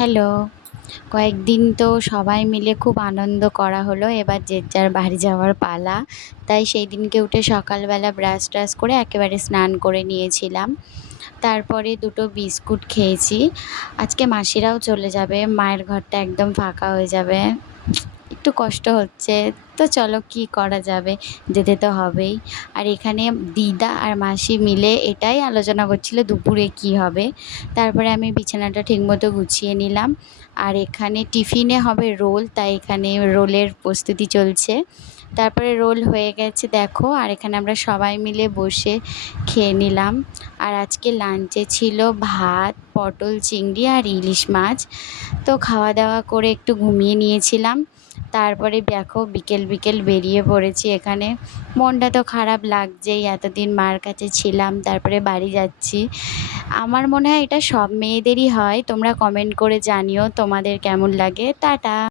Hello. কয়েকদিন তো সবাই মিলে খুব আনন্দ করা হলো। এবার যে যার বাড়ি যাওয়ার পালা। তাই সেই দিনকে উঠে সকালবেলা ব্রাশ-ট্রাশ করে একেবারে স্নান করে নিয়েছিলাম। তারপরে দুটো বিস্কুট খেয়েছি। আজকে মাসিরাও চলে যাবে। মায়ের ঘরটা একদম ফাঁকা হয়ে যাবে। একটু কষ্ট হচ্ছে। তো চলো কি করা যাবে, যেতে তো হবেই। আর এখানে দিদা আর মাসি মিলে এটাই আলোচনা করছিল দুপুরে কি হবে। তারপরে আমি বিছানাটা ঠিকমতো গুছিয়ে নিলাম। আর এখানে টিফিনে হবে রোল, তাই এখানে রোলের প্রস্তুতি চলছে। তারপরে রোল হয়ে গেছে দেখো, আর এখানে আমরা সবাই মিলে বসে খেয়ে নিলাম। আর আজকে লাঞ্চে ছিল ভাত, পটল চিংড়ি আর ইলিশ মাছ। তো খাওয়া দাওয়া করে একটু ঘুমিয়ে নিয়েছিলাম। তারপরে দেখো বিকেল বিকেল বেরিয়ে পড়েছি এখানে। মনটা তো খারাপ লাগছেই, এতদিন মার কাছে ছিলাম, তারপরে বাড়ি যাচ্ছি। আমার মনে হয় এটা সব মেয়েদেরই হয়। তোমরা কমেন্ট করে জানিও তোমাদের কেমন লাগে। টাটা।